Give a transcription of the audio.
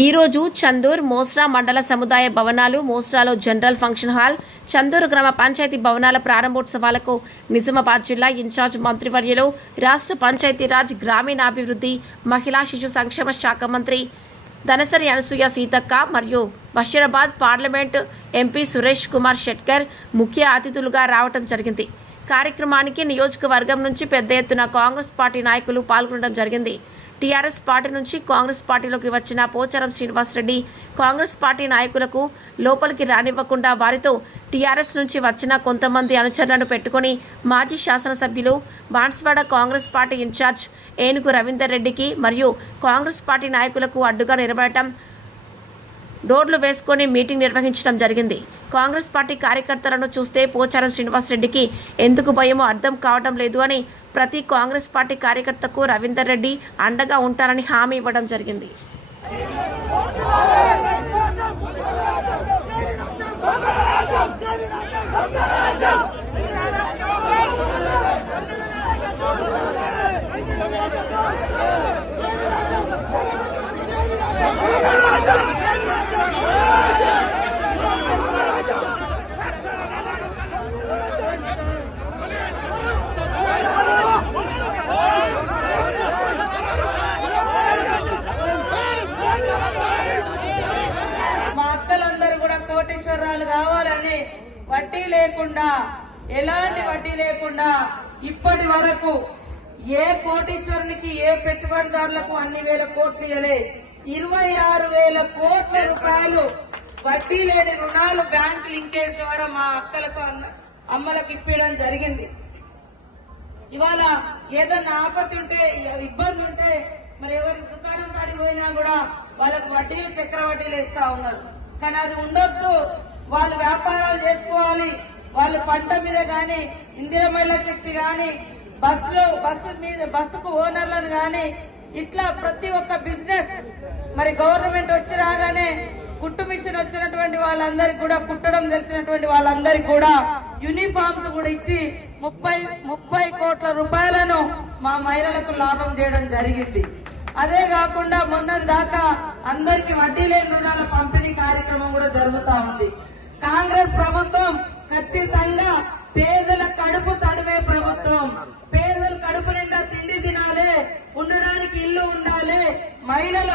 ఈరోజు చందూర్ మోస్రా మండల సముదాయ భవనాలు మోస్రాలో జనరల్ ఫంక్షన్ హాల్ చందూరు గ్రామ పంచాయతీ భవనాల ప్రారంభోత్సవాలకు నిజామాబాద్ జిల్లా ఇన్ఛార్జ్ మంత్రివర్యులు రాష్ట్ర పంచాయతీరాజ్ గ్రామీణాభివృద్ధి మహిళా శిశు సంక్షేమ శాఖ మంత్రి ధనసరి అనసూయ సీతక్క మరియు బషీరాబాద్ పార్లమెంట్ ఎంపీ సురేష్ కుమార్ షెట్కర్ ముఖ్య అతిథులుగా రావడం జరిగింది. కార్యక్రమానికి నియోజకవర్గం నుంచి పెద్ద ఎత్తున కాంగ్రెస్ పార్టీ నాయకులు పాల్గొనడం జరిగింది. టీఆర్ఎస్ పార్టీ నుంచి కాంగ్రెస్ పార్టీలోకి వచ్చిన పోచారం శ్రీనివాసరెడ్డి కాంగ్రెస్ పార్టీ నాయకులకు లోపలికి రానివ్వకుండా వారితో టీఆర్ఎస్ నుంచి వచ్చిన కొంతమంది అనుచరులను పెట్టుకుని మాజీ శాసనసభ్యులు బాన్స్వాడ కాంగ్రెస్ పార్టీ ఇన్ఛార్జ్ ఏనుగు రవీందర్ రెడ్డికి మరియు కాంగ్రెస్ పార్టీ నాయకులకు అడ్డుగా నిలబడటం డోర్లు వేసుకొని మీటింగ్ నిర్వహించడం జరిగింది. కాంగ్రెస్ పార్టీ కార్యకర్తలను చూస్తే పోచారం శ్రీనివాసరెడ్డికి ఎందుకు భయమో అర్థం కావడం లేదు అని ప్రతి కాంగ్రెస్ పార్టీ కార్యకర్తకు రవీందర్ రెడ్డి అండగా ఉంటారని హామీ ఇవ్వడం జరిగింది. కోటేశ్వరాలు కావాలని వడ్డీ లేకుండా ఎలాంటి వడ్డీ లేకుండా ఇప్పటి వరకు ఏ కోటేశ్వరునికి ఏ పెట్టుబడిదారులకు అన్ని వేల కోట్లు ఇవ్వలే. 26,000 కోట్ల రూపాయలు వడ్డీ లేని రుణాలు బ్యాంక్ లింకేజ్ ద్వారా మా అక్కలకు అమ్మలకు ఇప్పించడం జరిగింది. ఇవాళ ఏదన్నా ఆపత్తి ఉంటే ఇబ్బంది ఉంటే మరి ఎవరి దుకాణం కాడికి పోయినా కూడా వాళ్ళకు వడ్డీలు చక్ర వడ్డీలు ఇస్తా ఉన్నారు. కానీ అది ఉండొద్దు. వాళ్ళు వ్యాపారాలు చేసుకోవాలి. వాళ్ళు పంట మీద గాని ఇందిరా మహిళా శక్తి గాని బస్సుకు ఓనర్లను గాని ఇట్లా ప్రతి ఒక్క బిజినెస్ మరి గవర్నమెంట్ వచ్చి రాగానే కుట్టు మిషన్ వచ్చినటువంటి వాళ్ళందరికీ కూడా కుట్టడం తెలిసినటువంటి వాళ్ళందరికీ కూడా యూనిఫామ్స్ కూడా ఇచ్చి 30 కోట్ల రూపాయలను మా మహిళలకు లాభం చేయడం జరిగింది. అదే కాకుండా మొన్నటి దాకా అందరికి వడ్డీ లేని రుణాల పంపిణీ కార్యక్రమం కూడా జరుగుతా ఉంది. కాంగ్రెస్ ప్రభుత్వం ఖచ్చితంగా పేదల కడుపు తడిమే ప్రభుత్వం. పేదల కడుపు నిండా తిండి తినాలి, ఉండడానికి ఇల్లు ఉండాలి, మహిళలు